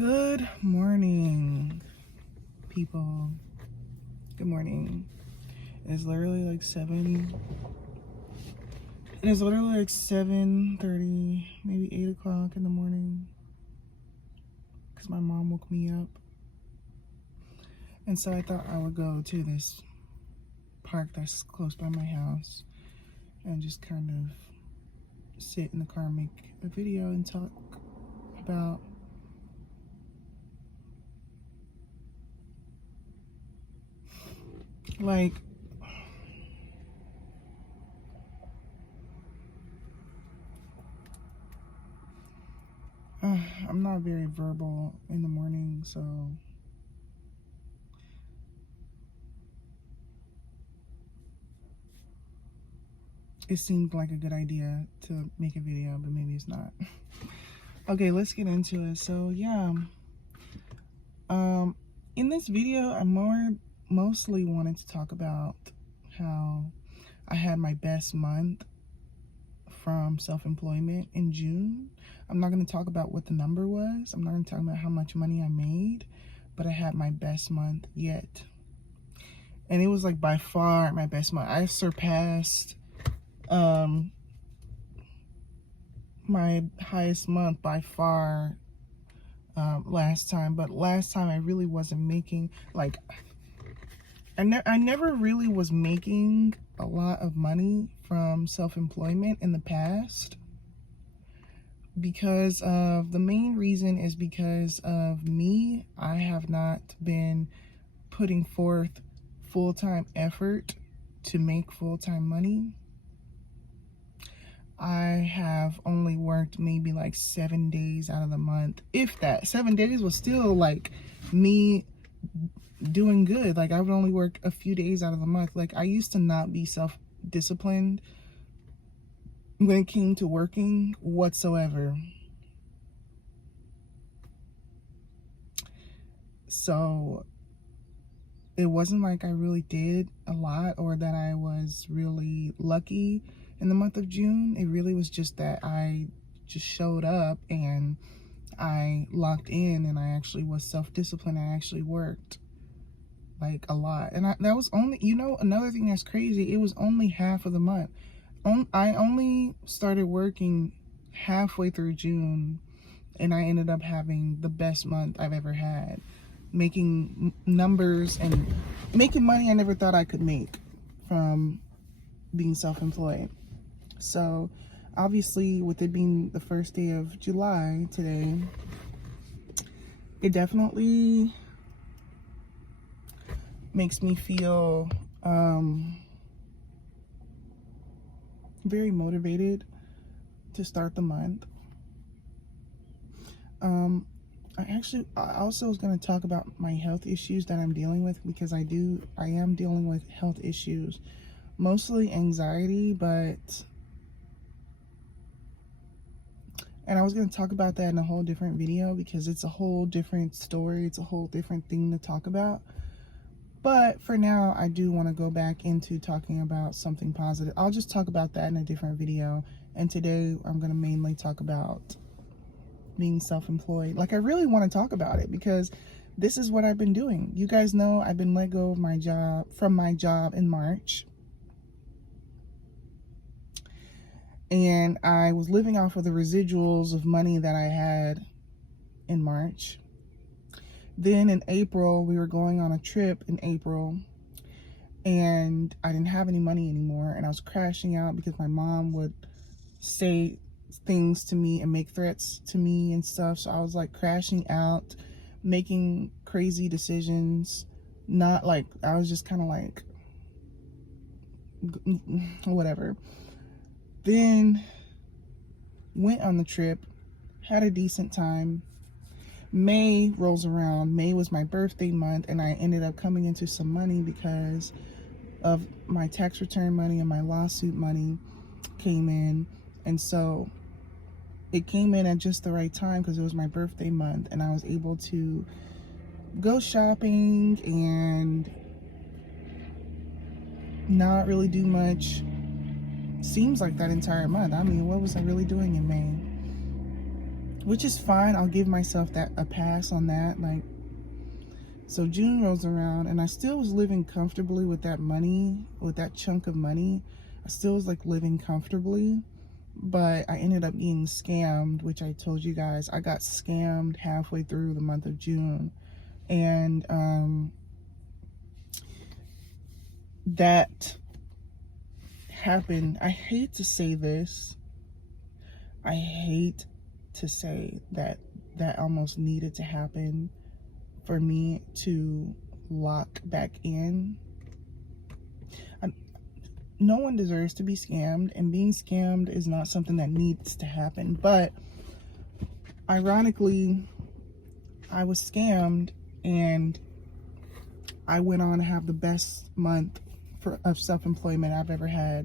Good morning, people. Good morning. It's literally like 7:30, maybe 8 o'clock in the morning, because my mom woke me up. And so I thought I would go to this park that's close by my house and just kind of sit in the car, make a video, and talk about like I'm not very verbal in the morning, so it seemed like a good idea to make a video, but maybe it's not. Okay, let's get into it. So yeah, in this video, I mostly wanted to talk about how I had my best month from self-employment in June. I'm not going to talk about what the number was. I'm not going to talk about how much money I made, but I had my best month yet. And it was like by far my best month. I surpassed my highest month by far last time. But last time I really wasn't making, like, I never really was making a lot of money from self-employment in the past, because of the main reason is because of me. I have not been putting forth full-time effort to make full-time money. I have only worked maybe like 7 days out of the month, if that. 7 days was still like me doing good. Like, I would only work a few days out of the month. Like, I used to not be self-disciplined when it came to working whatsoever. So it wasn't like I really did a lot or that I was really lucky in the month of June. It really was just that I just showed up and I locked in, and I actually was self-disciplined. I actually worked like a lot. And that was only, another thing that's crazy, it was only half of the month. I only started working halfway through June, and I ended up having the best month I've ever had, making numbers and making money I never thought I could make from being self-employed. So obviously, with it being the first day of July today, it definitely makes me feel very motivated to start the month. I also was going to talk about my health issues that I'm dealing with, because I am dealing with health issues, mostly anxiety, and I was going to talk about that in a whole different video, because it's a whole different story. It's a whole different thing to talk about. But for now, I do want to go back into talking about something positive. I'll just talk about that in a different video. And today I'm going to mainly talk about being self-employed. Like, I really want to talk about it because this is what I've been doing. You guys know I've been let go of from my job in March. And I was living off of the residuals of money that I had in March. Then in April, we were going on a trip in April, and I didn't have any money anymore, and I was crashing out because my mom would say things to me and make threats to me and stuff. So I was like crashing out, making crazy decisions. Not like, I was just kind of like whatever. Then went on the trip, had a decent time. May rolls around. May was my birthday month, and I ended up coming into some money because of my tax return money and my lawsuit money came in. And so it came in at just the right time because it was my birthday month, and I was able to go shopping and not really do much. Seems like that entire month. I mean, what was I really doing in May? which is fine. I'll give myself that a pass on that. Like, so June rolls around and I still was living comfortably with that money, with that chunk of money. I still was like living comfortably, but I ended up being scammed, which I told you guys. I got scammed halfway through the month of June. And that happened. I hate to say this. I hate to say that that almost needed to happen for me to lock back in. No one deserves to be scammed, and being scammed is not something that needs to happen. But ironically, I was scammed and I went on to have the best month of self-employment I've ever had.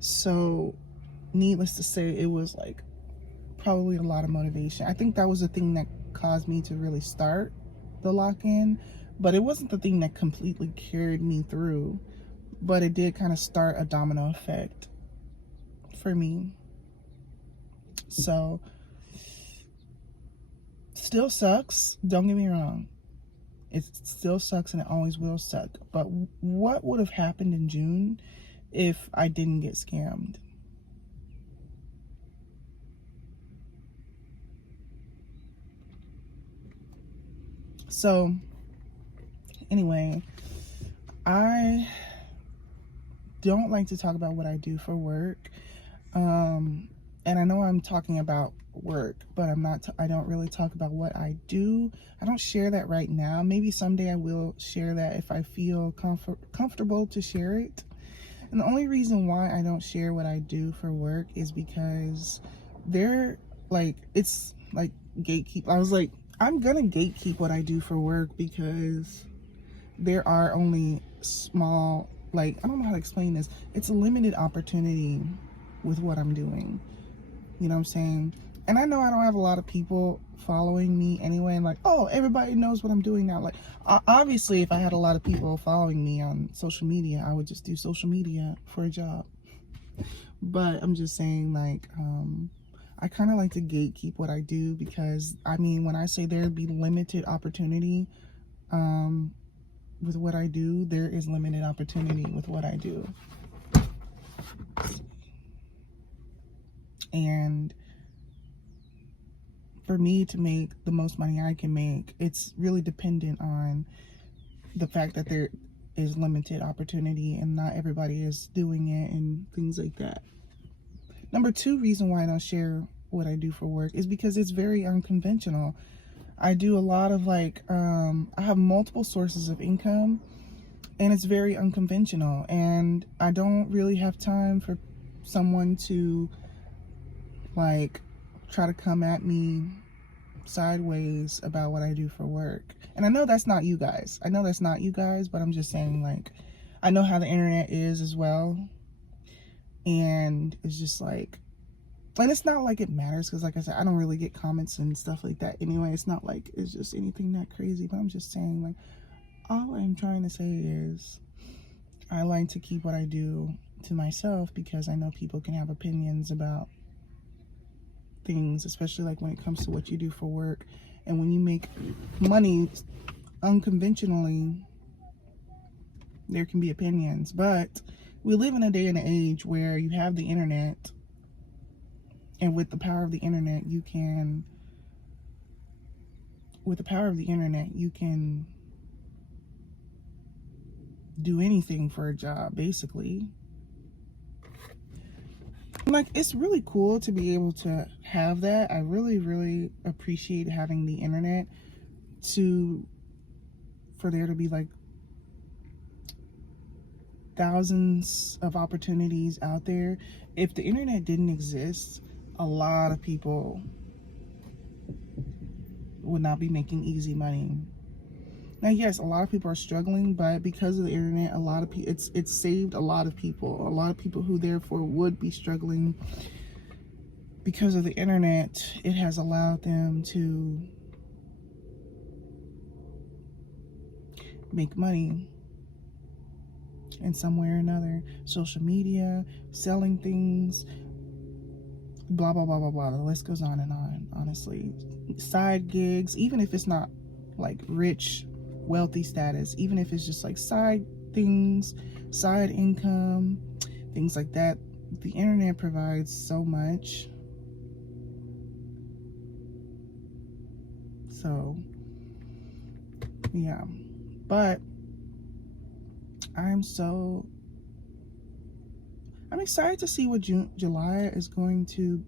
So needless to say, it was like probably a lot of motivation. I think that was the thing that caused me to really start the lock-in, but it wasn't the thing that completely carried me through, but it did kind of start a domino effect for me. So still sucks, don't get me wrong. It still sucks and it always will suck. But what would have happened in June if I didn't get scammed? So anyway, I don't like to talk about what I do for work. And I know I'm talking about work, but I don't really talk about what I do. I don't share that right now. Maybe someday I will share that if I feel comfortable to share it. And the only reason why I don't share what I do for work is because it's like gatekeep. I was like, I'm gonna gatekeep what I do for work because there are only small, like, I don't know how to explain this. It's a limited opportunity with what I'm doing. You know what I'm saying? And I know I don't have a lot of people following me anyway, and like, oh, everybody knows what I'm doing now. Like, obviously, if I had a lot of people following me on social media, I would just do social media for a job. But I'm just saying, like, I kind of like to gatekeep what I do because, I mean, when I say there'd be limited opportunity with what I do, there is limited opportunity with what I do. And for me to make the most money I can make, it's really dependent on the fact that there is limited opportunity and not everybody is doing it and things like that. Number two reason why I don't share what I do for work is because it's very unconventional. I do a lot of I have multiple sources of income and it's very unconventional, and I don't really have time for someone to like try to come at me sideways about what I do for work. And I know that's not you guys. But I'm just saying, like, I know how the internet is as well. And it's just like, and it's not like it matters because, like I said, I don't really get comments and stuff like that anyway. It's not like it's just anything that crazy. But I'm just saying, like, all I'm trying to say is I like to keep what I do to myself because I know people can have opinions about things, especially like when it comes to what you do for work. And when you make money unconventionally, there can be opinions. But we live in a day and an age where you have the internet, and with the power of the internet you can do anything for a job, basically. Like, it's really cool to be able to have that. I really, really appreciate having the internet for there to be like thousands of opportunities out there. If the internet didn't exist, a lot of people would not be making easy money. Now, yes, a lot of people are struggling, but because of the internet, a lot of people, it's saved a lot of people. A lot of people who therefore would be struggling because of the internet, it has allowed them to make money in some way or another. Social media, selling things, blah, blah, blah, blah, blah. The list goes on and on, honestly. Side gigs, even if it's not like rich, wealthy status, even if it's just like side things, side income, things like that. The internet provides so much. So, yeah. But I'm excited to see what July is going to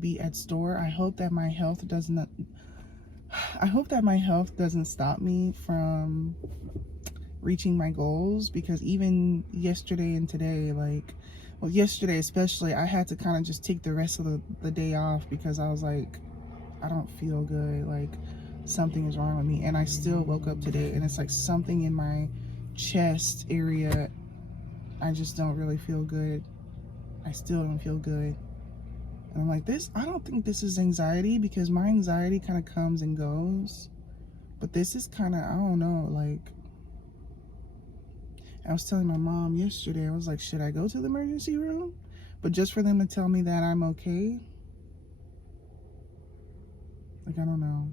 be at store. I hope that my health doesn't stop me from reaching my goals, because even yesterday and today, like, well, yesterday especially, I had to kind of just take the rest of the day off because I was like, I don't feel good, like something is wrong with me. And I still woke up today and it's like something in my chest area, I just don't really feel good. I still don't feel good. And I'm like, I don't think this is anxiety, because my anxiety kind of comes and goes. But this is kind of, I don't know, like, I was telling my mom yesterday, I was like, should I go to the emergency room? But just for them to tell me that I'm okay? Like, I don't know.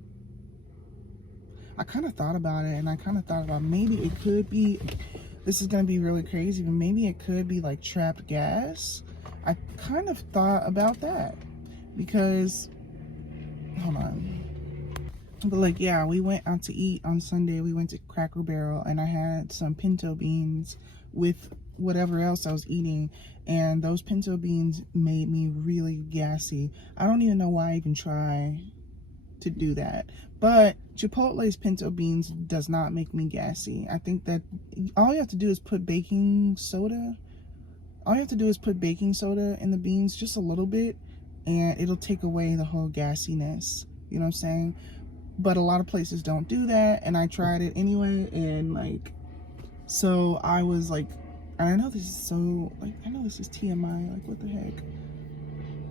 I kind of thought about it, and I kind of thought about maybe it could be, this is going to be really crazy, but maybe it could be like trapped gas. I kind of thought about that because, hold on. But like, yeah, we went out to eat on Sunday. We went to Cracker Barrel and I had some pinto beans with whatever else I was eating. And those pinto beans made me really gassy. I don't even know why I even try to do that. But Chipotle's pinto beans does not make me gassy. I think that all you have to do is put baking soda. All you have to do is put baking soda in the beans, just a little bit, and it'll take away the whole gassiness. You know what I'm saying? But a lot of places don't do that, and I tried it anyway, and like, so I was like, and I know this is so, like, I know this is TMI, like, what the heck?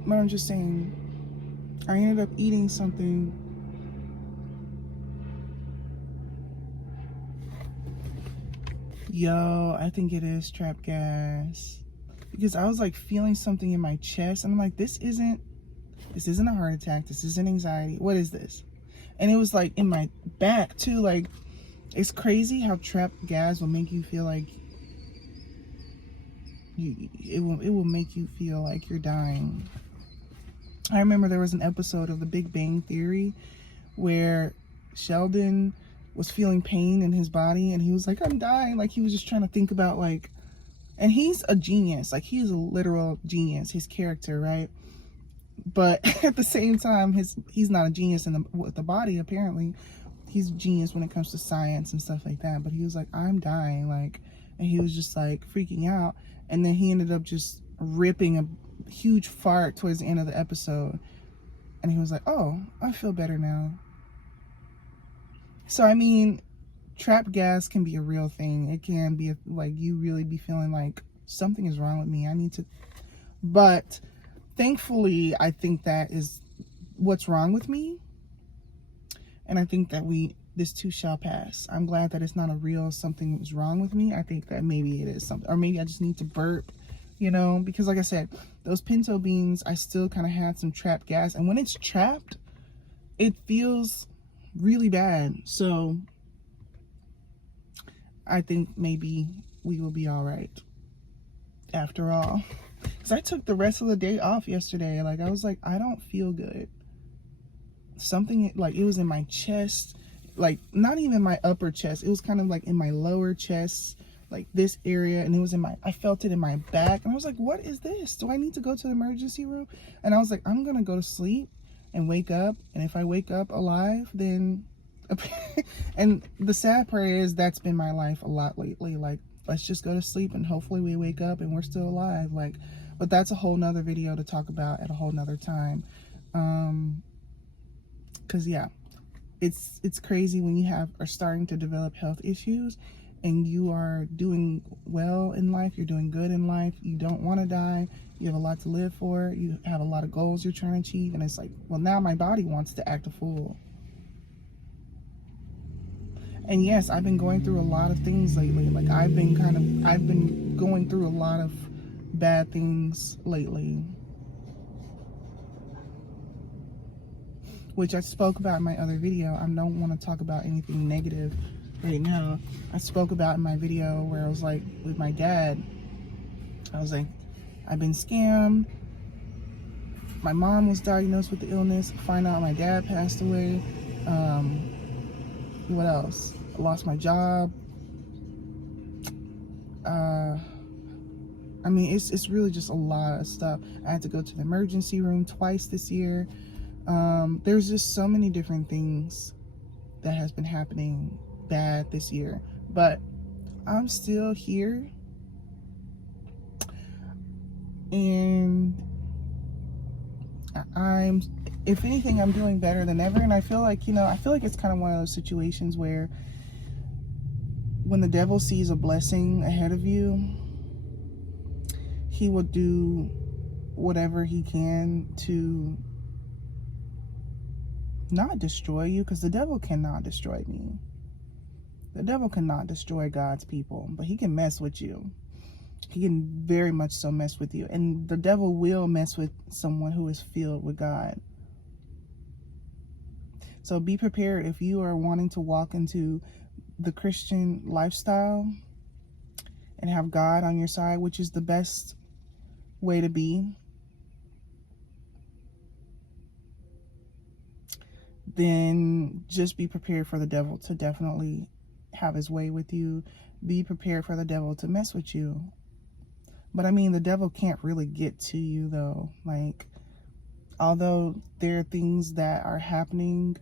But I'm just saying, I ended up eating something. Yo, I think it is trap gas. Because I was like feeling something in my chest, and I'm like, this isn't a heart attack, this isn't anxiety, what is this? And it was like in my back too. Like, it's crazy how trapped gas will make you feel like it will make you feel like you're dying. I remember there was an episode of The Big Bang Theory where Sheldon was feeling pain in his body and he was like, I'm dying. Like, he was just trying to think about, like, and he's a genius, like, he's a literal genius, his character, right? But at the same time, he's not a genius with the body, apparently. He's a genius when it comes to science and stuff like that. But he was like, I'm dying, like, and he was just like freaking out. And then he ended up just ripping a huge fart towards the end of the episode. And he was like, oh, I feel better now. So, I mean, trap gas can be a real thing. It can be like you really be feeling like something is wrong with me. I need to, but thankfully, I think that is what's wrong with me. And I think that this too shall pass. I'm glad that it's not a real something was wrong with me. I think that maybe it is something, or maybe I just need to burp, you know, because like I said, those pinto beans, I still kind of had some trapped gas. And when it's trapped, it feels really bad. So I think maybe we will be all right after all. Because I took the rest of the day off yesterday. Like, I was like, I don't feel good. Something, like, it was in my chest. Like, not even my upper chest. It was kind of like in my lower chest, like this area. And it was I felt it in my back. And I was like, what is this? Do I need to go to the emergency room? And I was like, I'm going to go to sleep and wake up. And if I wake up alive, then... And the sad part is that's been my life a lot lately. Like, let's just go to sleep and hopefully we wake up and we're still alive. Like, but that's a whole nother video to talk about at a whole nother time. Cause yeah, it's crazy when you are starting to develop health issues and you are doing well in life, you're doing good in life, you don't want to die, you have a lot to live for, you have a lot of goals you're trying to achieve, and it's like, well, now my body wants to act a fool. And yes, I've been going through a lot of things lately. Like, I've been going through a lot of bad things lately. which I spoke about in my other video. I don't want to talk about anything negative right now. I spoke about in my video where I was like, with my dad, I was like, I've been scammed. My mom was diagnosed with the illness. Find out my dad passed away. What else? I lost my job. I mean, it's really just a lot of stuff. I had to go to the emergency room twice this year. There's just so many different things that has been happening bad this year, but I'm still here, and if anything, I'm doing better than ever. And I feel like, it's kind of one of those situations where when the devil sees a blessing ahead of you, he will do whatever he can to not destroy you, because the devil cannot destroy me. The devil cannot destroy God's people, but he can mess with you. He can very much so mess with you. And the devil will mess with someone who is filled with God. So be prepared if you are wanting to walk into the Christian lifestyle and have God on your side, which is the best way to be. Then just be prepared for the devil to definitely have his way with you. Be prepared for the devil to mess with you. But I mean, the devil can't really get to you though. Like, although there are things that are happening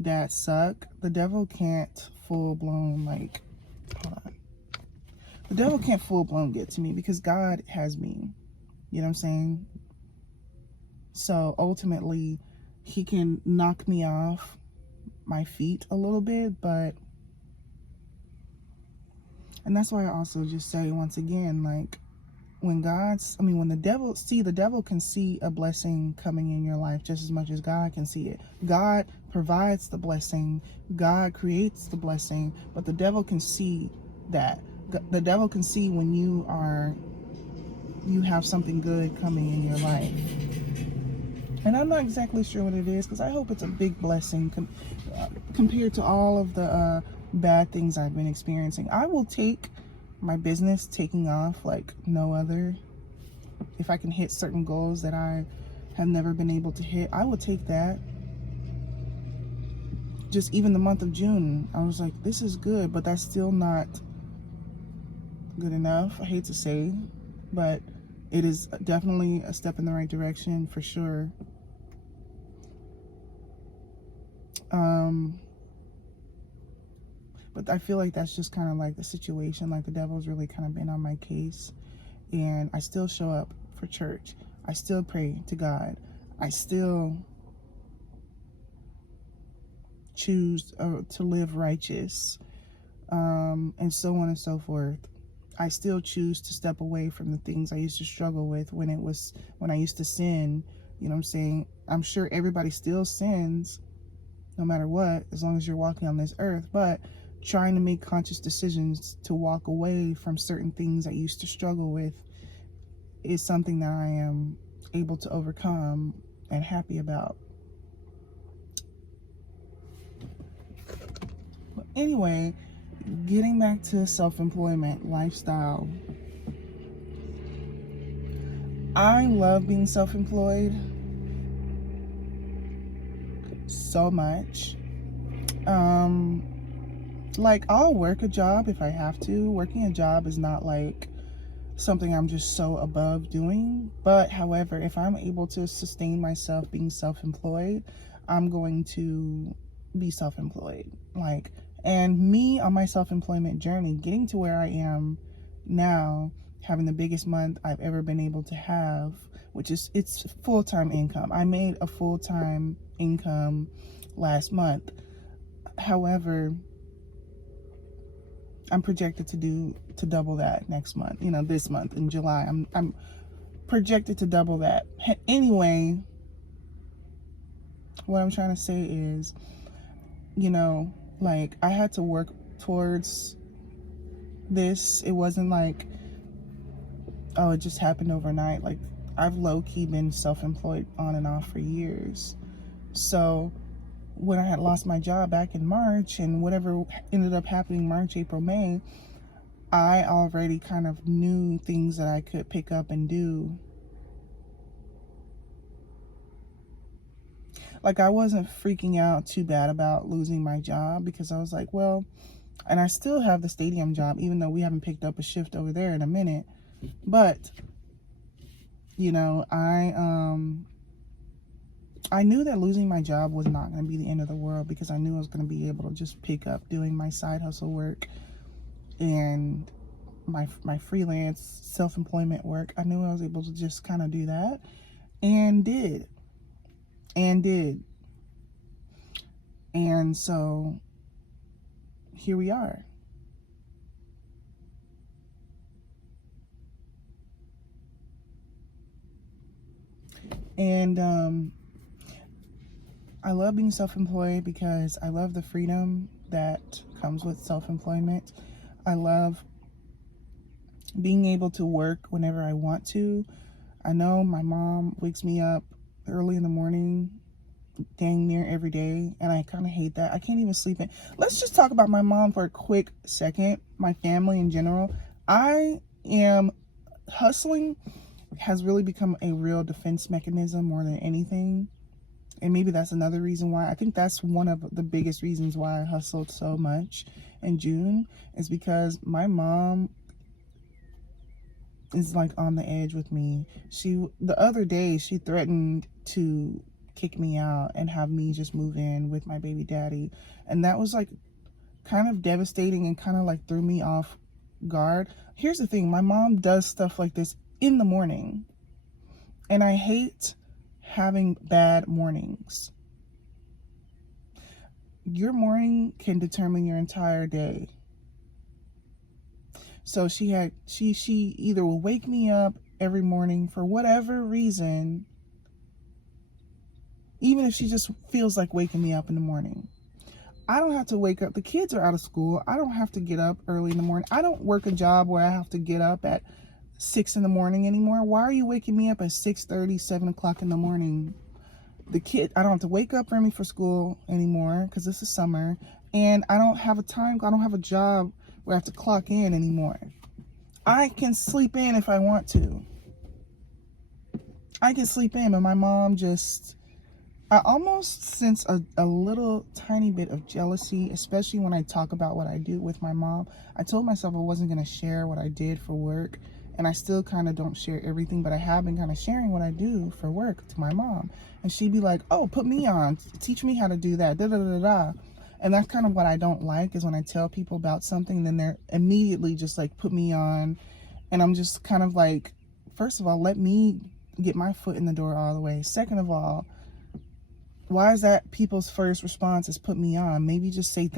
that suck, the devil can't full-blown, like, hold on. The devil can't full-blown get to me because God has me. You know what I'm saying? So ultimately, he can knock me off my feet a little bit, but, and that's why I also just say once again, like, when the devil can see a blessing coming in your life just as much as God can see it. God provides the blessing, God creates the blessing, but the devil can see that. The devil can see when you have something good coming in your life. And I'm not exactly sure what it is, because I hope it's a big blessing compared to all of the bad things I've been experiencing. I will take my business taking off like no other. If I can hit certain goals that I have never been able to hit, I will take that. Just even the month of June, I was like, this is good, but that's still not good enough. I hate to say, but it is definitely a step in the right direction for sure. But I feel like that's just kind of like the situation. Like, the devil's really kind of been on my case, and I still show up for church. I still pray to God. I still choose to live righteous, and so on and so forth. I still choose to step away from the things I used to struggle with when I used to sin. You know what I'm saying? I'm sure everybody still sins, no matter what, as long as you're walking on this earth. But trying to make conscious decisions to walk away from certain things I used to struggle with is something that I am able to overcome and happy about. But anyway, getting back to self-employment lifestyle. I love being self-employed so much. Like, I'll work a job if I have to. Working a job is not like something I'm just so above doing. But however, if I'm able to sustain myself being self-employed, I'm going to be self-employed. Like, and me on my self-employment journey, getting to where I am now, having the biggest month I've ever been able to have, which is, it's full-time income. I made a full-time income last month. However, I'm projected to double that next month. You know, this month in July, I'm projected to double that. Anyway, what I'm trying to say is, you know, like, I had to work towards this. It wasn't like, oh, it just happened overnight. Like, I've low-key been self-employed on and off for years. So when I had lost my job back in March and whatever ended up happening March, April, May, I already kind of knew things that I could pick up and do. Like, I wasn't freaking out too bad about losing my job because I was like, well, and I still have the stadium job, even though we haven't picked up a shift over there in a minute. But, you know, I knew that losing my job was not going to be the end of the world because I knew I was going to be able to just pick up doing my side hustle work and my freelance self-employment work. I knew I was able to just kind of do that, and did. And so here we are. And I love being self-employed because I love the freedom that comes with self-employment. I love being able to work whenever I want to. I know my mom wakes me up early in the morning, dang near every day, and I kind of hate that. I can't even sleep in. Let's just talk about my mom for a quick second, my family in general. I am hustling has really become a real defense mechanism more than anything. And maybe that's another reason why. I think that's one of the biggest reasons why I hustled so much in June, is because my mom is like on the edge with me. The other day, she threatened to kick me out and have me just move in with my baby daddy. And that was like kind of devastating and kind of like threw me off guard. Here's the thing, my mom does stuff like this in the morning, and I hate having bad mornings. Your morning can determine your entire day. So she either will wake me up every morning for whatever reason, even if she just feels like waking me up in the morning. I don't have to wake up. The kids are out of school. I don't have to get up early in the morning. I don't work a job where I have to get up at 6 in the morning anymore. Why are you waking me up at 6:30, 7 o'clock in the morning? I don't have to wake up early for school anymore because this is summer, and I don't have a job where I have to clock in anymore. I can sleep in if I want to. I can sleep in, but my mom I almost sense a little tiny bit of jealousy, especially when I talk about what I do with my mom. I told myself I wasn't going to share what I did for work, and I still kind of don't share everything, but I have been kind of sharing what I do for work to my mom. And she'd be like, oh, put me on, teach me how to do that, da da da da. And that's kind of what I don't like, is when I tell people about something, then they're immediately just like, put me on. And I'm just kind of like, first of all, let me get my foot in the door all the way. Second of all, why is that people's first response is put me on? Maybe just say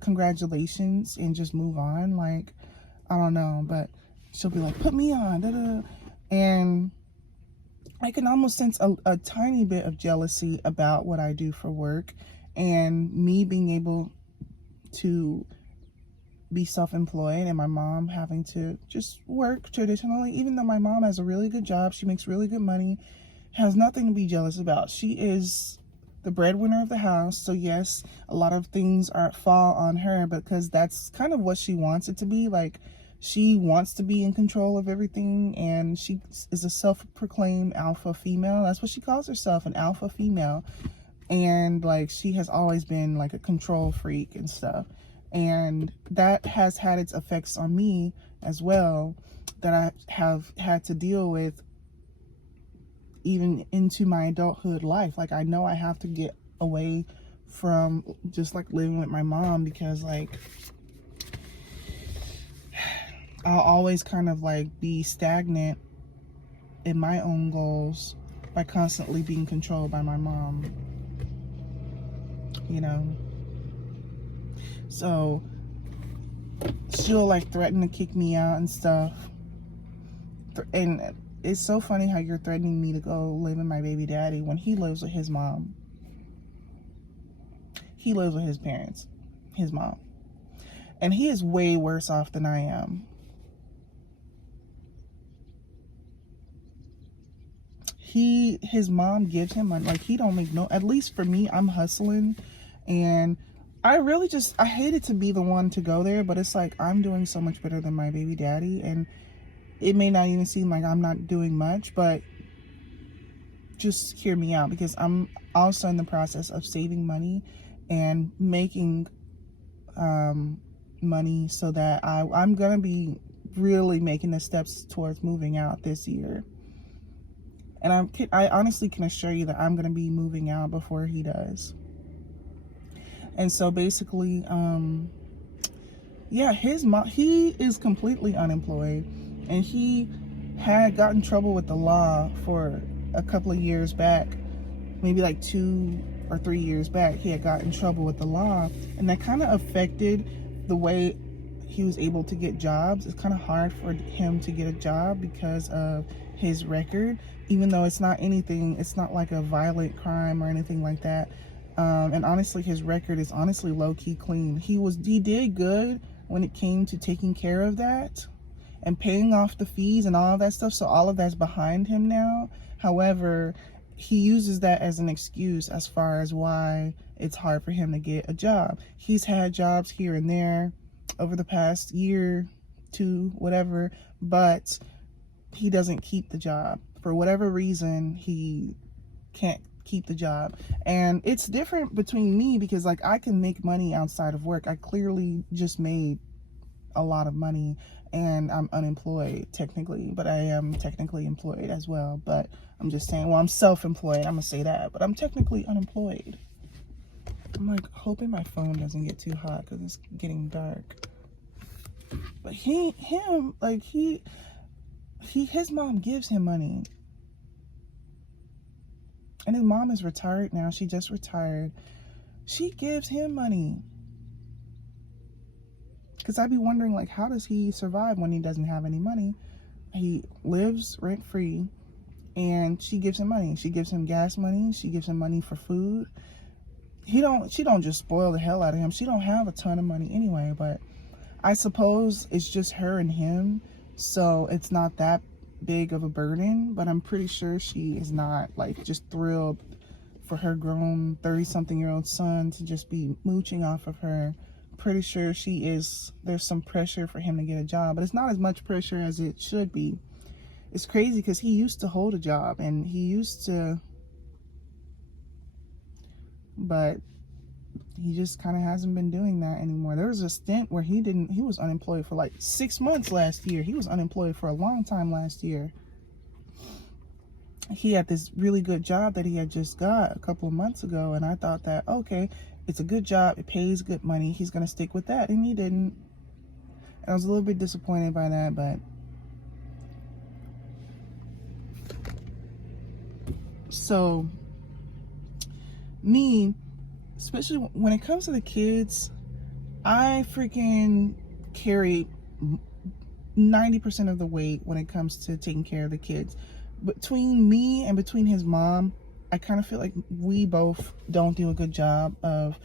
congratulations and just move on. Like, I don't know, but she'll be like, put me on, da, da, da. And I can almost sense a tiny bit of jealousy about what I do for work, and me being able to be self-employed and my mom having to just work traditionally. Even though my mom has a really good job, she makes really good money, has nothing to be jealous about. She is the breadwinner of the house. So yes, a lot of things fall on her, because that's kind of what she wants it to be. Like, she wants to be in control of everything, and she is a self-proclaimed alpha female. That's what she calls herself, an alpha female. And like, she has always been like a control freak and stuff. And that has had its effects on me as well, that I have had to deal with even into my adulthood life. Like, I know I have to get away from just like living with my mom, because like I'll always kind of like be stagnant in my own goals by constantly being controlled by my mom, you know. So she'll like threaten to kick me out and stuff. And it's so funny how you're threatening me to go live with my baby daddy when he lives with his mom. He lives with his parents, his mom. And he is way worse off than I am. His mom gives him money. Like, he don't make no, at least for me, I'm hustling And I really just, I hated to be the one to go there, but it's like I'm doing so much better than my baby daddy, and it may not even seem like I'm not doing much, but just hear me out, because I'm also in the process of saving money and making money so that I'm gonna be really making the steps towards moving out this year. And I honestly can assure you that I'm gonna be moving out before he does. And so basically, yeah, his mom, he is completely unemployed, and he had gotten in trouble with the law for a couple of years back, maybe like 2 or 3 years back. He had got in trouble with the law, and that kind of affected the way he was able to get jobs. It's kind of hard for him to get a job because of his record, even though it's not like a violent crime or anything like that. And honestly, his record is honestly low-key clean. He did good when it came to taking care of that and paying off the fees and all of that stuff. So all of that's behind him now. However, he uses that as an excuse as far as why it's hard for him to get a job. He's had jobs here and there over the past year, 2, whatever, but he doesn't keep the job. For whatever reason, he can't keep the job. And it's different between me, because like I can make money outside of work. I clearly just made a lot of money, and I'm unemployed technically, but I am technically employed as well. But I'm just saying, well, I'm self-employed, I'm gonna say that, but I'm technically unemployed. I'm like hoping my phone doesn't get too hot because it's getting dark. But his mom gives him money. And his mom is retired now. She just retired. She gives him money. Because I'd be wondering, like, how does he survive when he doesn't have any money? He lives rent-free, and she gives him money. She gives him gas money. She gives him money for food. She don't just spoil the hell out of him. She don't have a ton of money anyway, but I suppose it's just her and him, so it's not that big of a burden. But I'm pretty sure she is not like just thrilled for her grown 30-something-year-old son to just be mooching off of her. Pretty sure she is. There's some pressure for him to get a job, but it's not as much pressure as it should be. It's crazy because he used to hold a job, and but he just kind of hasn't been doing that anymore. There was a stint where he was unemployed for like 6 months last year. He was unemployed for a long time last year. He had this really good job that he had just got a couple of months ago, and I thought that, okay, it's a good job, it pays good money, he's gonna stick with that, and he didn't. And I was a little bit disappointed by that, but so me, especially when it comes to the kids, I freaking carry 90% of the weight when it comes to taking care of the kids. Between me and between his mom, I kind of feel like we both don't do a good job of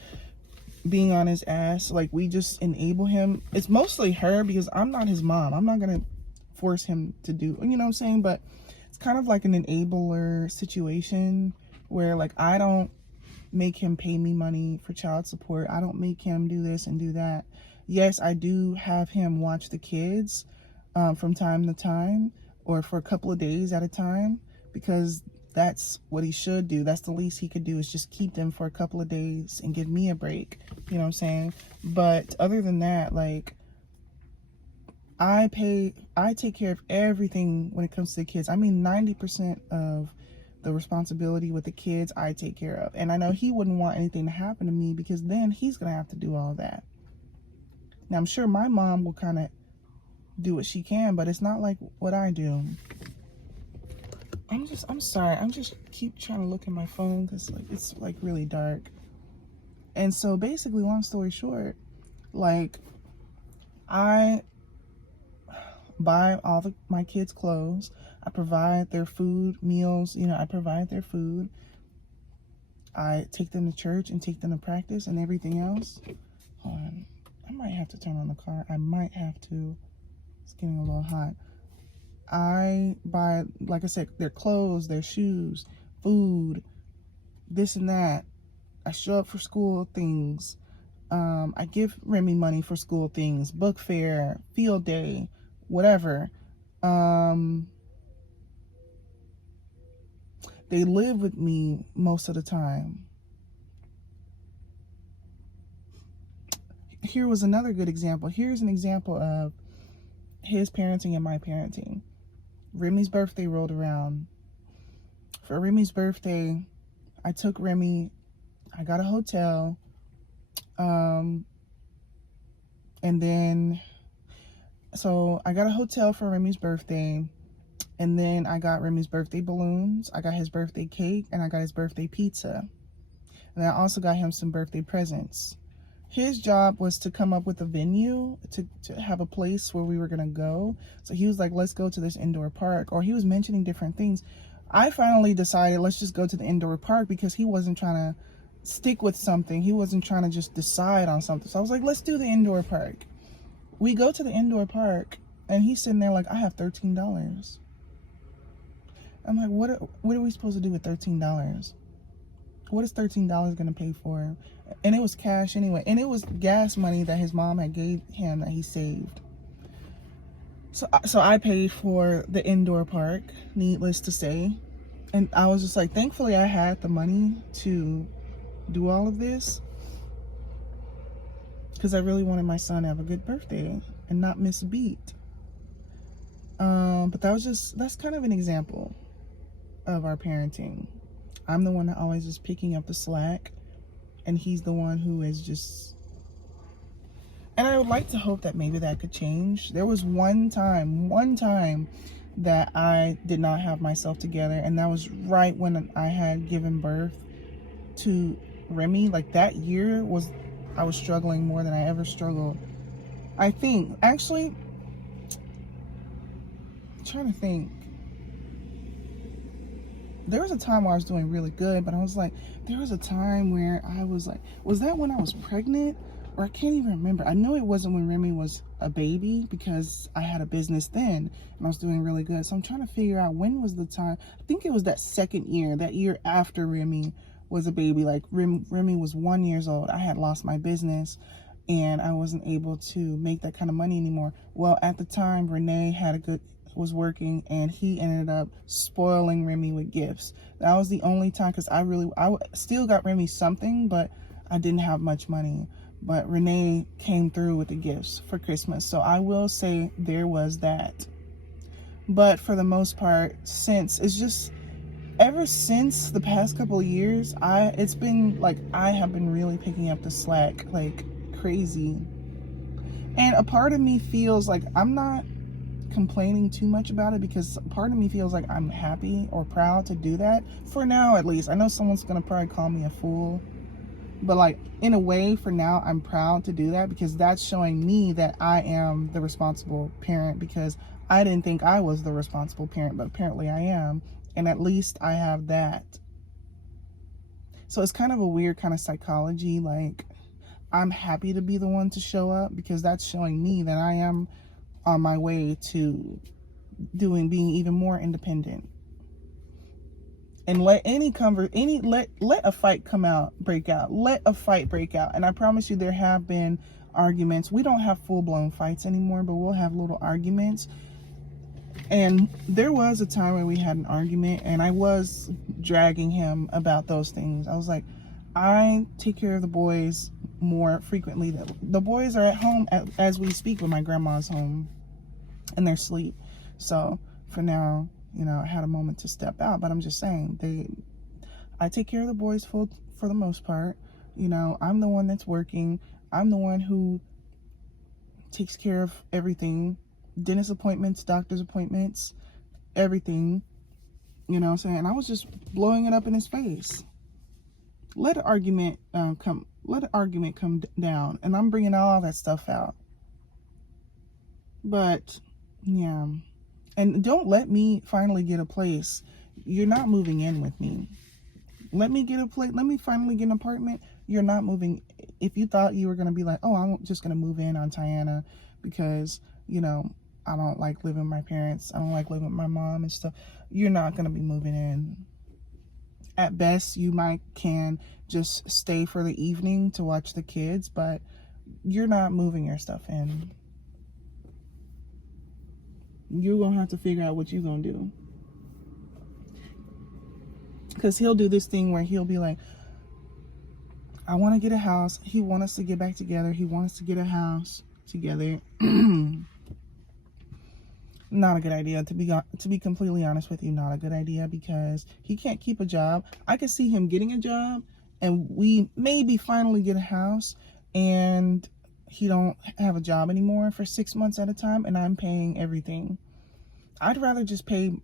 being on his ass. Like, we just enable him. It's mostly her, because I'm not his mom. I'm not gonna force him to do, you know what I'm saying? But it's kind of like an enabler situation where, like, I don't make him pay me money for child support. I don't make him do this and do that. Yes, I do have him watch the kids from time to time, or for a couple of days at a time, because that's what he should do. That's the least he could do, is just keep them for a couple of days and give me a break. You know what I'm saying? But other than that, like, I take care of everything when it comes to the kids. I mean, 90% of the responsibility with the kids I take care of. And I know he wouldn't want anything to happen to me, because then he's gonna have to do all that. Now, I'm sure my mom will kind of do what she can, but it's not like what I do. I'm sorry. I'm just keep trying to look at my phone because like it's like really dark. And so basically, long story short, like, I buy all my kids' clothes. I provide their food, meals, you know, I provide their food. I take them to church and take them to practice and everything else. Hold on. I might have to turn on the car. I might have to. It's getting a little hot. I buy, like I said, their clothes, their shoes, food, this and that. I show up for school things. I give Remy money for school things, book fair, field day, whatever. They live with me most of the time. Here was another good example. Here's an example of his parenting and my parenting. Remy's birthday rolled around. For Remy's birthday, I took Remy, I got a hotel, and then, so I got a hotel for Remy's birthday, and then I got Remy's birthday balloons, I got his birthday cake, and I got his birthday pizza. And I also got him some birthday presents. His job was to come up with a venue, to have a place where we were going to go. So he was like, let's go to this indoor park. Or he was mentioning different things. I finally decided, let's just go to the indoor park, because he wasn't trying to stick with something. He wasn't trying to just decide on something. So I was like, let's do the indoor park. We go to the indoor park, and he's sitting there like, I have $13. I'm like, what are we supposed to do with $13? What is $13 going to pay for? And it was cash anyway. And it was gas money that his mom had gave him that he saved. So I paid for the indoor park, needless to say. And I was just like, thankfully I had the money to do all of this, because I really wanted my son to have a good birthday and not miss a beat. But that's kind of an example of our parenting. I'm the one that always is picking up the slack, and he's the one who is just, and I would like to hope that maybe that could change. There was one time that I did not have myself together, and that was right when I had given birth to Remy. Like that year I was struggling more than I ever struggled. I think, actually, I'm trying to think. There was a time where I was doing really good, but I was like, there was a time where I was like, was that when I was pregnant? Or I can't even remember. I know it wasn't when Remy was a baby, because I had a business then and I was doing really good. So I'm trying to figure out, when was the time. I think it was that second year, that year after Remy was a baby. Like Remy was 1 year old. I had lost my business and I wasn't able to make that kind of money anymore. Well, at the time, Renee was working, and he ended up spoiling Remy with gifts. That was the only time, because I still got Remy something, but I didn't have much money. But Renee came through with the gifts for Christmas. So I will say there was that. But for the most part, ever since the past couple of years, it's been like I have been really picking up the slack like crazy. And a part of me feels like I'm not complaining too much about it, because part of me feels like I'm happy or proud to do that, for now at least. I know someone's gonna probably call me a fool, but like, in a way, for now, I'm proud to do that, because that's showing me that I am the responsible parent, because I didn't think I was the responsible parent, but apparently I am, and at least I have that. So it's kind of a weird kind of psychology. Like, I'm happy to be the one to show up, because that's showing me that I am on my way to being even more independent. And let a fight break out. Let a fight break out. And I promise you, there have been arguments. We don't have full-blown fights anymore, but we'll have little arguments. And there was a time where we had an argument, and I was dragging him about those things. I was like, I take care of the boys more frequently. The boys are at home as we speak, when my grandma's home, and they're asleep. So for now, I had a moment to step out, but I'm just saying, I take care of the boys for the most part. I'm the one that's working. I'm the one who takes care of everything. Dentist appointments, doctor's appointments, everything. You know what I'm saying? And I was just blowing it up in his face. Let an argument come down, and I'm bringing all that stuff out. But yeah, and don't let me finally get a place. You're not moving in with me. Let me get a place. Let me finally get an apartment. You're not moving. If you thought you were going to be like, oh, I'm just going to move in on Tiana because, I don't like living with my parents. I don't like living with my mom and stuff. You're not going to be moving in. At best, you might can just stay for the evening to watch the kids, but you're not moving your stuff in. You're gonna have to figure out what you're gonna do. Because he'll do this thing where he'll be like, I want to get a house. He wants us to get back together. He wants us to get a house together. Not a good idea, to be completely honest with you. Not a good idea, because he can't keep a job. I could see him getting a job and we maybe finally get a house, and he don't have a job anymore for 6 months at a time, and I'm paying everything. I'd rather just pay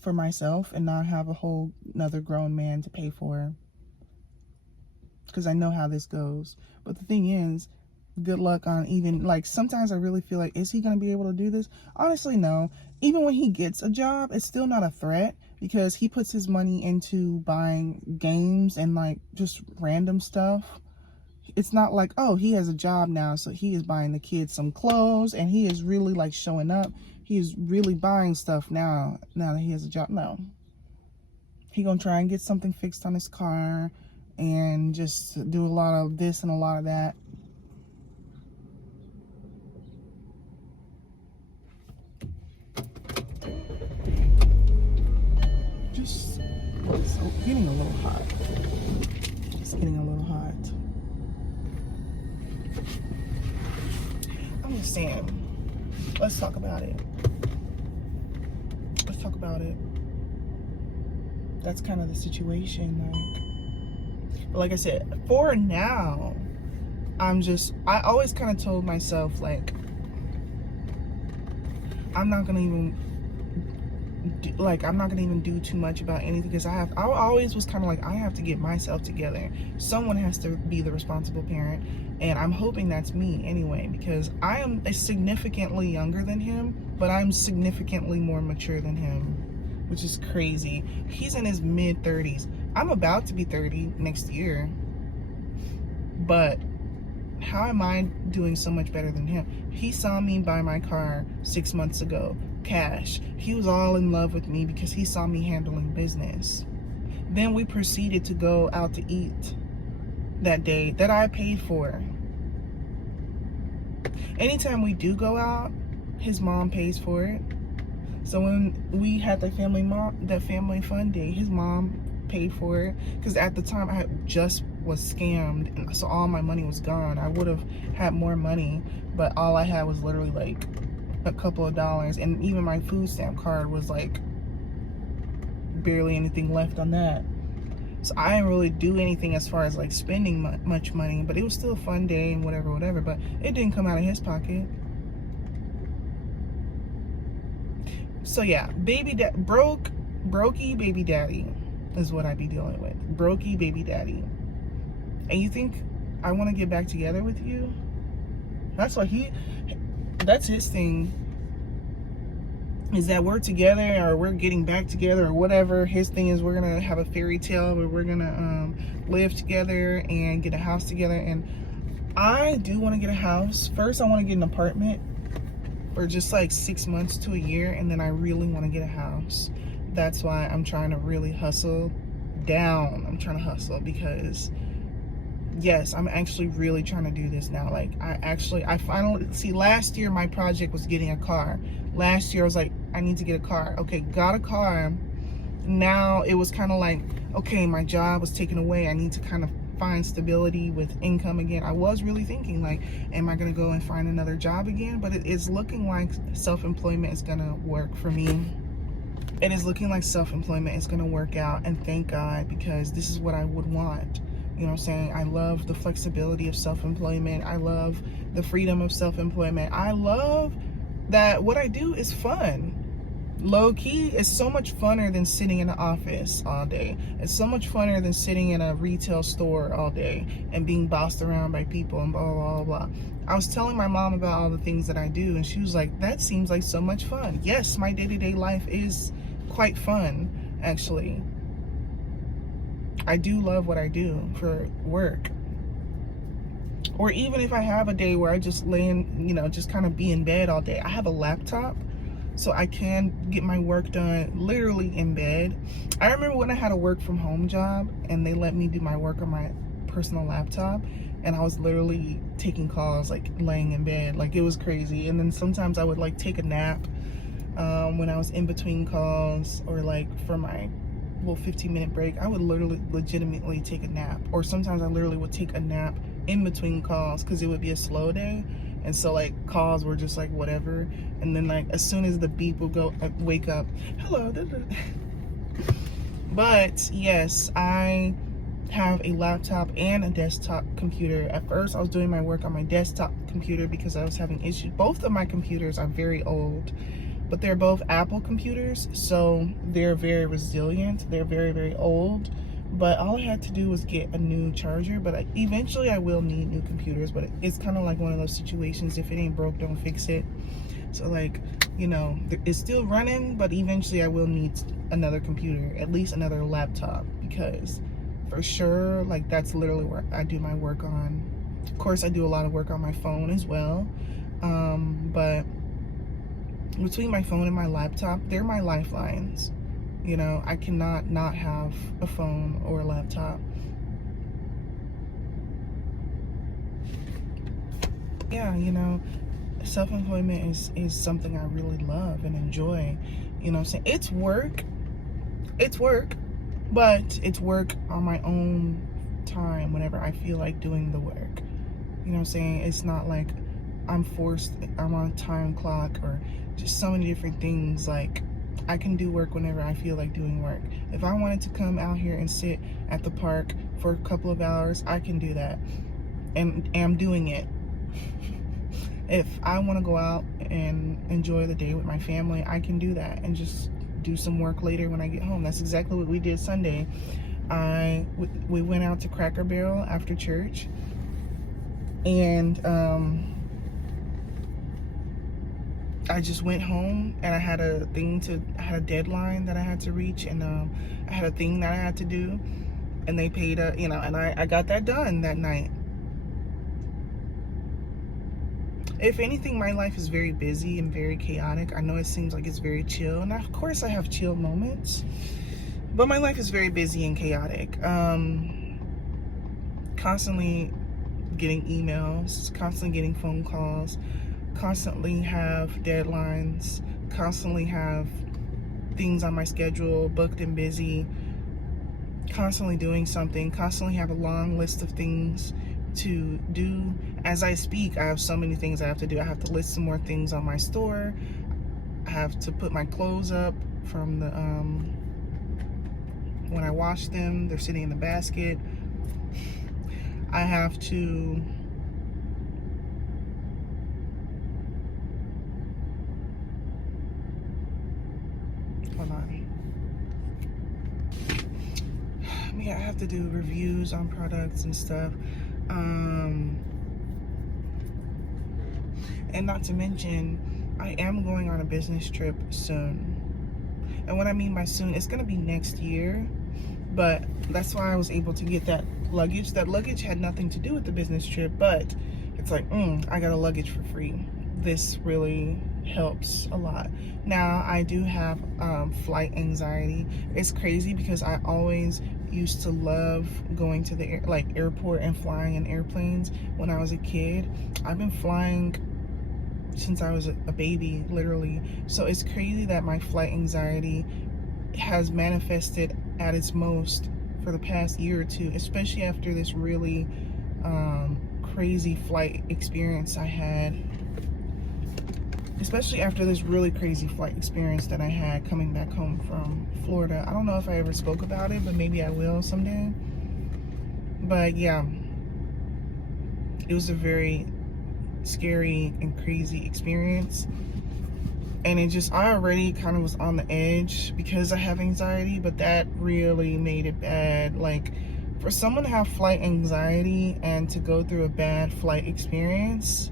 for myself and not have a whole another grown man to pay for, because I know how this goes. But the thing is, good luck on even, like, sometimes I really feel like, is he going to be able to do this? Honestly, no. Even when he gets a job, it's still not a threat, because he puts his money into buying games and like just random stuff. It's not like, oh, he has a job now, so he is buying the kids some clothes and he is really like showing up. He is really buying stuff now that he has a job. No. He gonna try and get something fixed on his car and just do a lot of this and a lot of that. Just, it's getting a little hot. It's getting a little hot. I'm just saying, let's talk about it. Let's talk about it. That's kind of the situation. Like I said, for now, I always kind of told myself, like, I'm not gonna even do too much about anything, because I always was kind of like, I have to get myself together. Someone has to be the responsible parent, and I'm hoping that's me anyway, because I am significantly younger than him, but I'm significantly more mature than him, which is crazy. He's in his mid-30s. I'm about to be 30 next year, but how am I doing so much better than him? He saw me buy my car 6 months ago, cash. He was all in love with me because he saw me handling business. Then we proceeded to go out to eat that day that I paid for. Anytime we do go out, his mom pays for it. So when we had that family fun day, his mom paid for it, because at the time I just was scammed, and so all my money was gone. I would have had more money, but all I had was literally like a couple of dollars, and even my food stamp card was like barely anything left on that. So I didn't really do anything as far as like spending much money, but it was still a fun day and whatever, but it didn't come out of his pocket. So yeah, brokey baby daddy is what I be dealing with. Brokey baby daddy. And you think I want to get back together with you? That's his thing, is that we're together, or we're getting back together, or whatever. His thing is, we're gonna have a fairy tale where we're gonna live together and get a house together. And I do want to get a house. First, I want to get an apartment for just like 6 months to a year, and then I really want to get a house. That's why I'm trying to really hustle down. I'm trying to hustle, because yes, I'm actually really trying to do this now. Like, I finally, see, last year my project was getting a car. Last year I was like, I need to get a car. Okay, got a car. Now it was kind of like, okay, my job was taken away. I need to kind of find stability with income again. I was really thinking, like, am I gonna go and find another job again? But it is looking like self-employment is gonna work for me. It is looking like self-employment is gonna work out, and thank God, because this is what I would want. You know what I'm saying? I love the flexibility of self-employment. I love the freedom of self-employment. I love that what I do is fun. Low key, it's so much funner than sitting in the office all day. It's so much funner than sitting in a retail store all day and being bossed around by people and blah, blah, blah, blah. I was telling my mom about all the things that I do, and she was like, that seems like so much fun. Yes, my day-to-day life is quite fun, actually. I do love what I do for work. Or even if I have a day where I just lay in, just kind of be in bed all day. I have a laptop so I can get my work done literally in bed. I remember when I had a work from home job and they let me do my work on my personal laptop, and I was literally taking calls like laying in bed. Like, it was crazy. And then sometimes I would like take a nap when I was in between calls, or like for my little 15-minute break, I would literally legitimately take a nap. Or sometimes I literally would take a nap in between calls because it would be a slow day, and so like calls were just like whatever. And then like as soon as the beep would go, I'd wake up, hello. But yes, I have a laptop and a desktop computer. At first I was doing my work on my desktop computer because I was having issues. Both of my computers are very old, but they're both Apple computers, so they're very resilient. They're very, very old, but all I had to do was get a new charger. But eventually I will need new computers, but it's kind of like one of those situations, if it ain't broke, don't fix it. So like, you know, it's still running, but eventually I will need another computer, at least another laptop, because for sure, like, that's literally where I do my work on. Of course, I do a lot of work on my phone as well, but between my phone and my laptop, they're my lifelines. You know, I cannot not have a phone or a laptop. Yeah, you know, self-employment is something I really love and enjoy. You know what I'm saying? It's work, but it's work on my own time whenever I feel like doing the work. You know what I'm saying? It's not like I'm on a time clock, or just so many different things. Like, I can do work whenever I feel like doing work. If I wanted to come out here and sit at the park for a couple of hours, I can do that, and am doing it. If I want to go out and enjoy the day with my family, I can do that and just do some work later when I get home. That's exactly what we did Sunday. We went out to Cracker Barrel after church, and I just went home, and I had a deadline that I had to reach, and I had a thing that I had to do, and they paid and I got that done that night. If anything, my life is very busy and very chaotic. I know it seems like it's very chill, and of course I have chill moments, but my life is very busy and chaotic. Constantly getting emails, constantly getting phone calls, constantly have deadlines, constantly have things on my schedule booked and busy, constantly doing something, constantly have a long list of things to do. As I speak, I have so many things I have to do. I have to list some more things on my store. I have to put my clothes up from the when I wash them, they're sitting in the basket. I have to hold on. Yeah, I have to do reviews on products and stuff. And not to mention, I am going on a business trip soon. And what I mean by soon, it's gonna be next year, but that's why I was able to get that luggage. That luggage had nothing to do with the business trip, but it's like, I got a luggage for free. This really helps a lot. Now, I do have flight anxiety. It's crazy because I always used to love going to the airport and flying in airplanes when I was a kid. I've been flying since I was a baby, literally. So it's crazy that my flight anxiety has manifested at its most for the past year or two, especially after this really crazy flight experience I had. Especially after this really crazy flight experience that I had coming back home from Florida. I don't know if I ever spoke about it, but maybe I will someday. But yeah, it was a very scary and crazy experience. And I already kind of was on the edge because I have anxiety, but that really made it bad. Like, for someone to have flight anxiety and to go through a bad flight experience,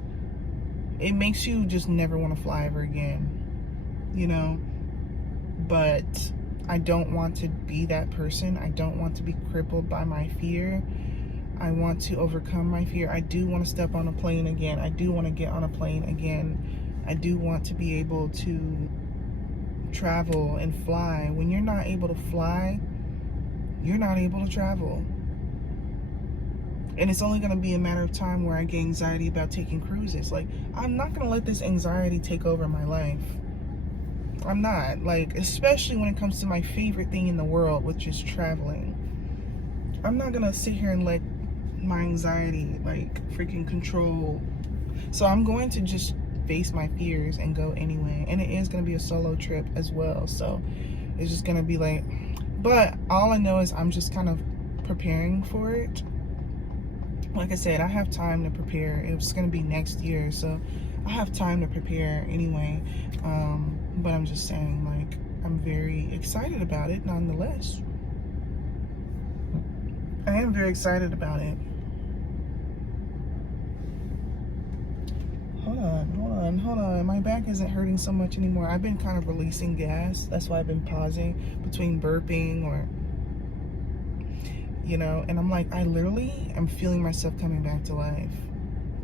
it makes you just never want to fly ever again, you know? But I don't want to be that person. I don't want to be crippled by my fear. I want to overcome my fear. I do want to step on a plane again. I do want to get on a plane again. I do want to be able to travel and fly. When you're not able to fly, you're not able to travel. And it's only going to be a matter of time where I get anxiety about taking cruises. Like, I'm not going to let this anxiety take over my life. I'm not. Like, especially when it comes to my favorite thing in the world, which is traveling. I'm not going to sit here and let my anxiety, like, freaking control. So I'm going to just face my fears and go anyway. And it is going to be a solo trip as well. So it's just going to be like, but all I know is I'm just kind of preparing for it. Like I said, I have time to prepare. It's going to be next year, so I have time to prepare anyway. But I'm just saying, like, I'm very excited about it nonetheless. I am very excited about it. Hold on. My back isn't hurting so much anymore. I've been kind of releasing gas. That's why I've been pausing between burping or, you know, and I'm like, I literally am feeling myself coming back to life.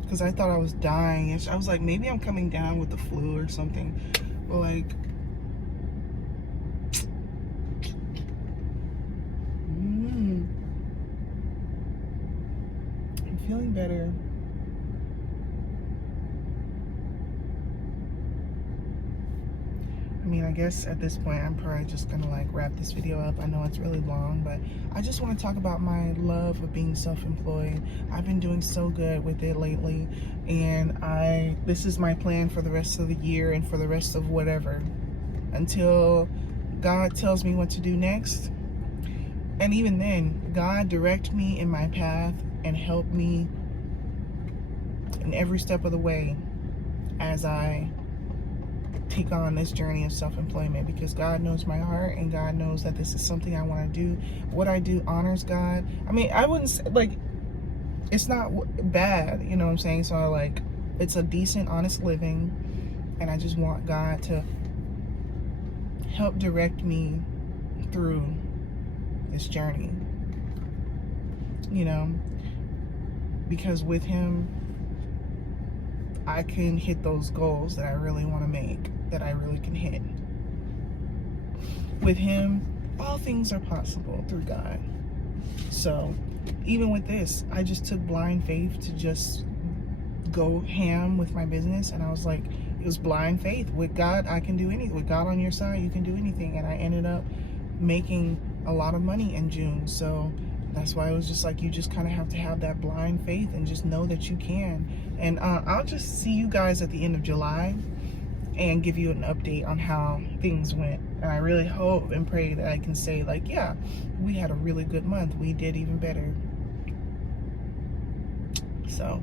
Because I thought I was dying. And I was like, maybe I'm coming down with the flu or something. But like, I'm feeling better. I mean, I guess at this point, I'm probably just gonna like wrap this video up. I know it's really long, but I just want to talk about my love of being self-employed. I've been doing so good with it lately, and this is my plan for the rest of the year and for the rest of whatever, until God tells me what to do next. And even then, God direct me in my path and help me in every step of the way as I take on this journey of self-employment, because God knows my heart and God knows that this is something I want to do. What I do honors God. I mean, I wouldn't say, like, it's not bad, you know what I'm saying? So like, it's a decent, honest living, and I just want God to help direct me through this journey, you know, because with Him I can hit those goals that I really want to make, that I really can hit. With Him, all things are possible through God. So even with this, I just took blind faith to just go ham with my business. And I was like, it was blind faith. With God, I can do anything. With God on your side, you can do anything. And I ended up making a lot of money in June. So that's why it was just like, you just kind of have to have that blind faith and just know that you can. And I'll just see you guys at the end of July and give you an update on how things went. And I really hope and pray that I can say, like, yeah, we had a really good month. We did even better. So